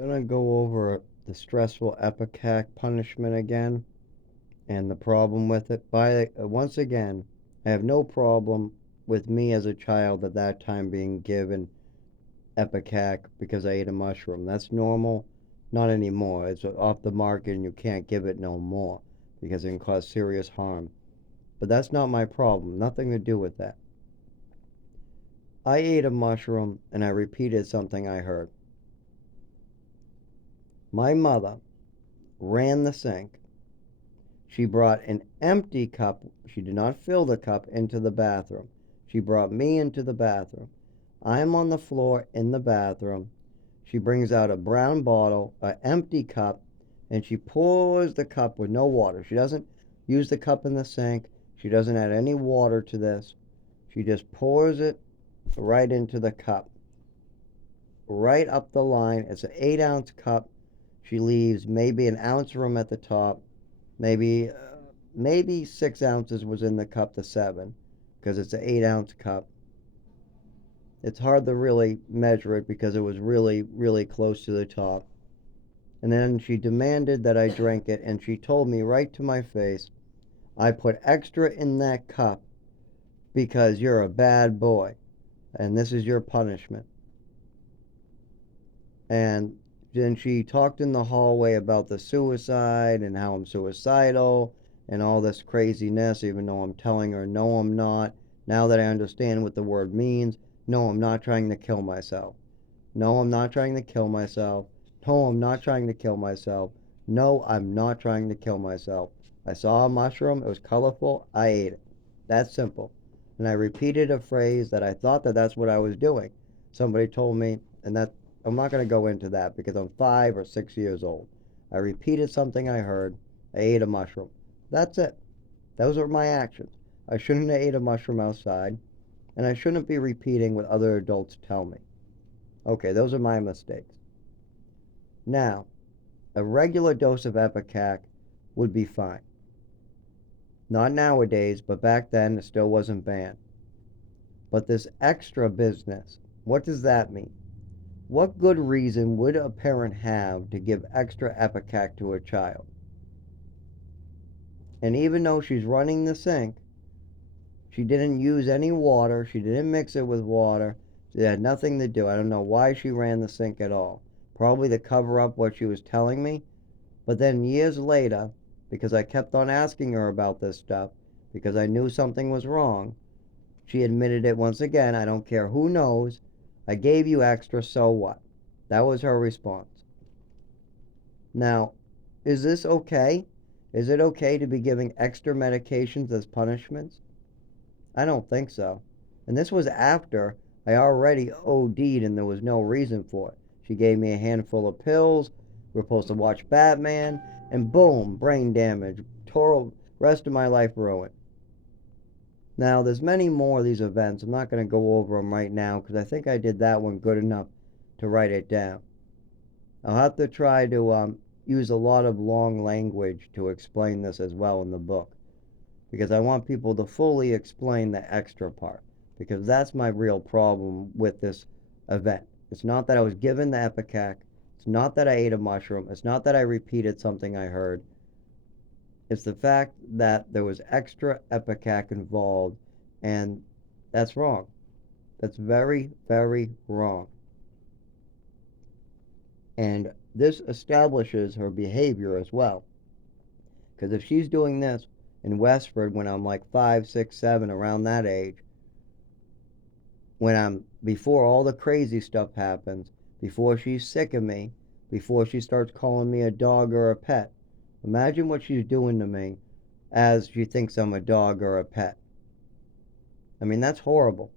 I'm gonna go over the stressful epicac punishment again and the problem with it. Once again, I have no problem with me as a child at that time being given epicac because I ate a mushroom. That's normal. Not anymore. It's off the market and you can't give it no more because it can cause serious harm. But that's not my problem. Nothing to do with that. I ate a mushroom and I repeated something I heard. My mother ran the sink. She brought an empty cup. She did not fill the cup into the bathroom. She brought me into the bathroom. I am on the floor in the bathroom. She brings out a brown bottle, an empty cup, and she pours the cup with no water. She doesn't use the cup in the sink. She doesn't add any water to this. She just pours it right into the cup, right up the line. It's an 8-ounce cup. She leaves maybe an ounce room at the top. Maybe 6 ounces was in the cup to seven, because it's an 8-ounce cup. It's hard to really measure it because it was really, really close to the top. And then she demanded that I drink it, and she told me right to my face, I put extra in that cup because you're a bad boy, and this is your punishment. And then she talked in the hallway about the suicide and how I'm suicidal and all this craziness, even though I'm telling her, no, I'm not. Now that I understand what the word means, no, I'm not trying to kill myself. No, I'm not trying to kill myself. No, I'm not trying to kill myself. No, I'm not trying to kill myself. I saw a mushroom. It was colorful. I ate it. That's simple. And I repeated a phrase that I thought that that's what I was doing. Somebody told me, and that I'm not going to go into that because I'm 5 or 6 years old. I repeated something I heard. I ate a mushroom. That's it. Those are my actions. I shouldn't have ate a mushroom outside, and I shouldn't be repeating what other adults tell me. Okay, those are my mistakes. Now, a regular dose of Epicac would be fine. Not nowadays, but back then it still wasn't banned. But this extra business, what does that mean? What good reason would a parent have to give extra Epicac to a child? And even though she's running the sink, she didn't use any water, she didn't mix it with water, it had nothing to do. I don't know why she ran the sink at all. Probably to cover up what she was telling me. But then years later, because I kept on asking her about this stuff, because I knew something was wrong, she admitted it once again. I don't care who knows. I gave you extra, so what? That was her response. Now, is this okay? Is it okay to be giving extra medications as punishments? I don't think so. And this was after I already OD'd and there was no reason for it. She gave me a handful of pills. We're supposed to watch Batman, and boom, brain damage. Total rest of my life ruined. Now, there's many more of these events. I'm not going to go over them right now because I think I did that one good enough to write it down. I'll have to try to use a lot of long language to explain this as well in the book because I want people to fully explain the extra part because that's my real problem with this event. It's not that I was given the Epicac. It's not that I ate a mushroom. It's not that I repeated something I heard. It's the fact that there was extra Epicac involved, and that's wrong. That's very, very wrong. And this establishes her behavior as well. Because if she's doing this in Westford when I'm like 5, 6, 7, around that age, when I'm before all the crazy stuff happens, before she's sick of me, before she starts calling me a dog or a pet, imagine what she's doing to me as she thinks I'm a dog or a pet. I mean, that's horrible.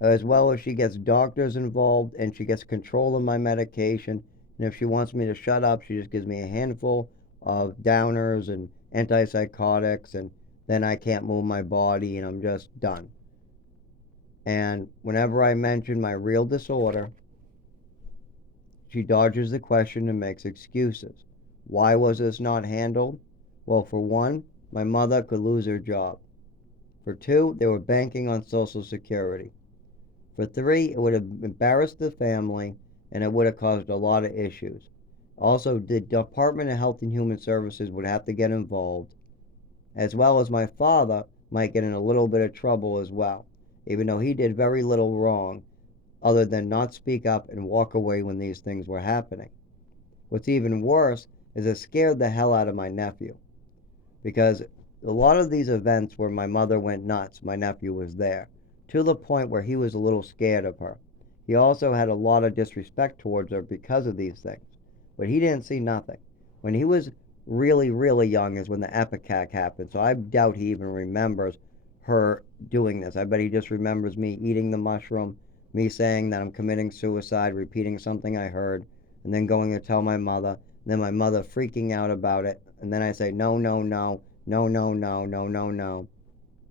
As well as she gets doctors involved and she gets control of my medication. And if she wants me to shut up, she just gives me a handful of downers and antipsychotics, and then I can't move my body and I'm just done. And whenever I mention my real disorder, she dodges the question and makes excuses. Why was this not handled? Well, for one, my mother could lose her job. For two, they were banking on Social Security. For three, it would have embarrassed the family and it would have caused a lot of issues. Also, the Department of Health and Human Services would have to get involved, as well as my father might get in a little bit of trouble as well, even though he did very little wrong other than not speak up and walk away when these things were happening. What's even worse is it scared the hell out of my nephew, because a lot of these events where my mother went nuts, my nephew was there, to the point where he was a little scared of her. He also had a lot of disrespect towards her because of these things, but he didn't see nothing. When he was really, really young is when the Epicac happened, so I doubt he even remembers her doing this. I bet he just remembers me eating the mushroom, me saying that I'm committing suicide, repeating something I heard, and then going to tell my mother, and then my mother freaking out about it, and then I say, no, no, no, no, no, no, no, no, no,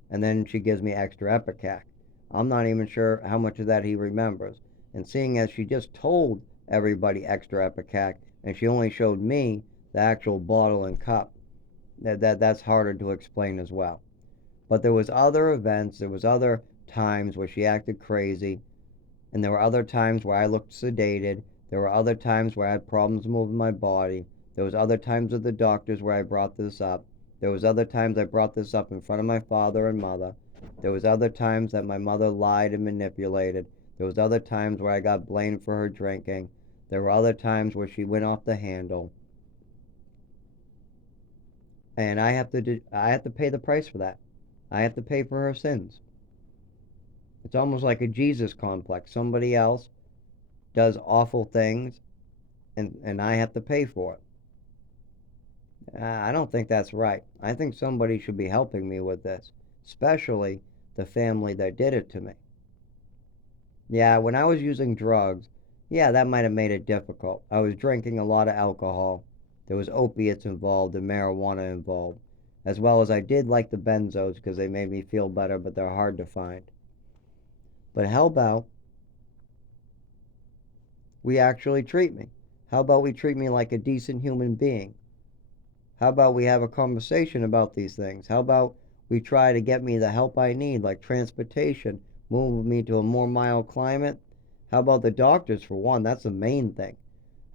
and then she gives me extra Epicac. I'm not even sure how much of that he remembers. And seeing as she just told everybody extra Epicac, and she only showed me the actual bottle and cup, that's harder to explain as well. But there was other events, there was other times where she acted crazy, and there were other times where I looked sedated. There were other times where I had problems moving my body. There was other times with the doctors where I brought this up. There was other times I brought this up in front of my father and mother. There was other times that my mother lied and manipulated. There was other times where I got blamed for her drinking. There were other times where she went off the handle. And I have to pay the price for that. I have to pay for her sins. It's almost like a Jesus complex. Somebody else does awful things, and I have to pay for it. I don't think that's right. I think somebody should be helping me with this, especially the family that did it to me. Yeah, when I was using drugs, yeah, that might have made it difficult. I was drinking a lot of alcohol. There was opiates involved and marijuana involved, as well as I did like the benzos because they made me feel better, but they're hard to find. But how about we actually treat me? How about we treat me like a decent human being? How about we have a conversation about these things? How about we try to get me the help I need, like transportation, move me to a more mild climate? How about the doctors, for one? That's the main thing.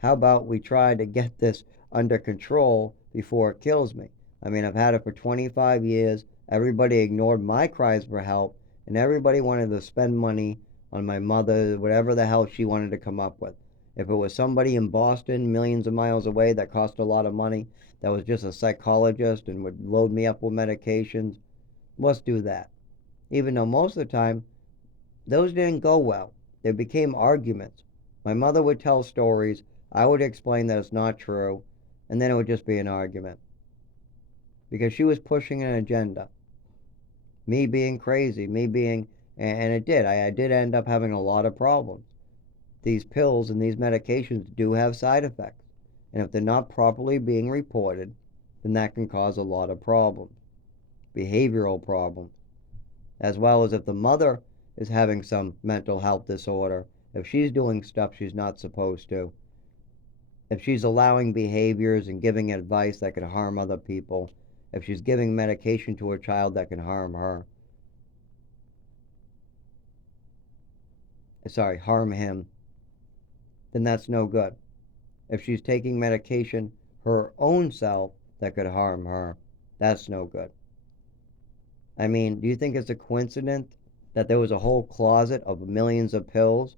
How about we try to get this under control before it kills me? I mean, I've had it for 25 years. Everybody ignored my cries for help, and everybody wanted to spend money on my mother, whatever the hell she wanted to come up with. If it was somebody in Boston, millions of miles away, that cost a lot of money, that was just a psychologist and would load me up with medications, let's do that. Even though most of the time, those didn't go well. They became arguments. My mother would tell stories, I would explain that it's not true, and then it would just be an argument. Because she was pushing an agenda. Me being crazy, me being, and it did. I did end up having a lot of problems. These pills and these medications do have side effects. And if they're not properly being reported, then that can cause a lot of problems, behavioral problems, as well as if the mother is having some mental health disorder, if she's doing stuff she's not supposed to, if she's allowing behaviors and giving advice that could harm other people, if she's giving medication to a child that can harm her, harm him, then that's no good. If she's taking medication her own self that could harm her, that's no good. I mean, do you think it's a coincidence that there was a whole closet of millions of pills?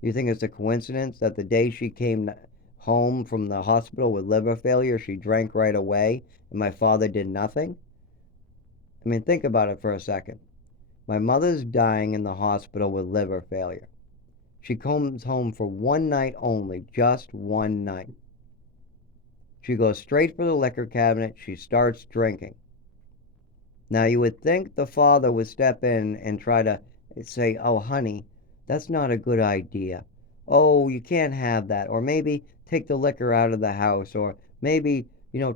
Do you think it's a coincidence that the day she came home from the hospital with liver failure, she drank right away and my father did nothing? I mean, think about it for a second. My mother's dying in the hospital with liver failure. She comes home for one night only, just one night. She goes straight for the liquor cabinet. She starts drinking. Now, you would think the father would step in and try to say, oh, honey, that's not a good idea. Oh, you can't have that. Or maybe take the liquor out of the house. Or maybe,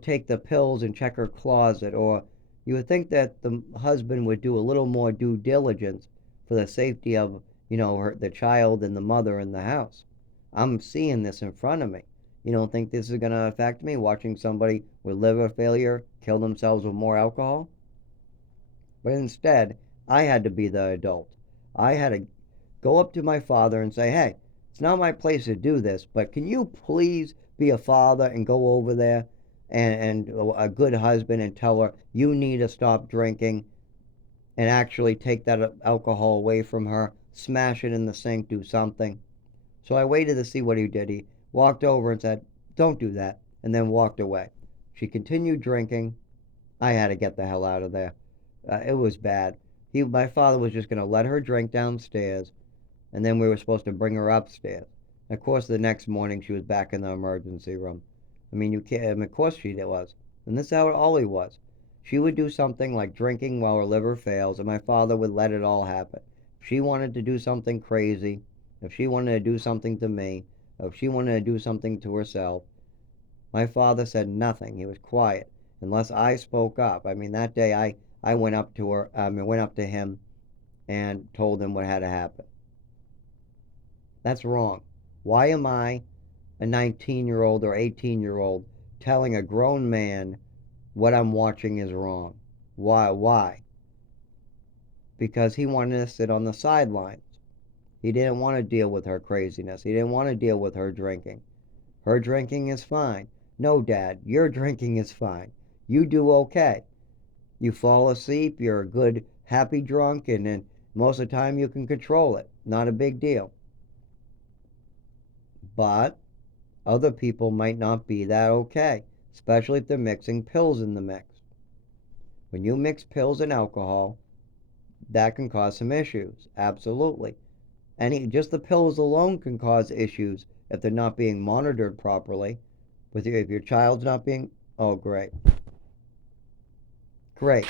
take the pills and check her closet. Or you would think that the husband would do a little more due diligence for the safety of, the child and the mother in the house. I'm seeing this in front of me. You don't think this is going to affect me, watching somebody with liver failure kill themselves with more alcohol? But instead, I had to be the adult. I had to go up to my father and say, hey, It's not my place to do this, but can you please be a father and go over there and a good husband and tell her you need to stop drinking and actually take that alcohol away from her, smash it in the sink, do something. So I waited to see what he did. He walked over and said, "Don't do that," and then walked away. She continued drinking. I had to get the hell out of there. It was bad. My father was just going to let her drink downstairs, and then we were supposed to bring her upstairs. And of course, the next morning she was back in the emergency room. I mean, you can't. I mean, of course she was, and this is how it always was. She would do something like drinking while her liver fails, and my father would let it all happen. If she wanted to do something crazy, if she wanted to do something to me, if she wanted to do something to herself, my father said nothing. He was quiet unless I spoke up. I mean, that day I went up to her. Went up to him and told him what had to happen. That's wrong. Why am I, a 19-year-old or 18-year-old, telling a grown man what I'm watching is wrong? Why? Why? Because he wanted to sit on the sidelines. He didn't want to deal with her craziness. He didn't want to deal with her drinking. Her drinking is fine. No, Dad, your drinking is fine. You do okay. You fall asleep, you're a good, happy drunk, and then most of the time you can control it. Not a big deal. But other people might not be that okay, especially if they're mixing pills in the mix. When you mix pills and alcohol, that can cause some issues. Absolutely. Just the pills alone can cause issues if they're not being monitored properly. If your child's not being, oh, great. Great.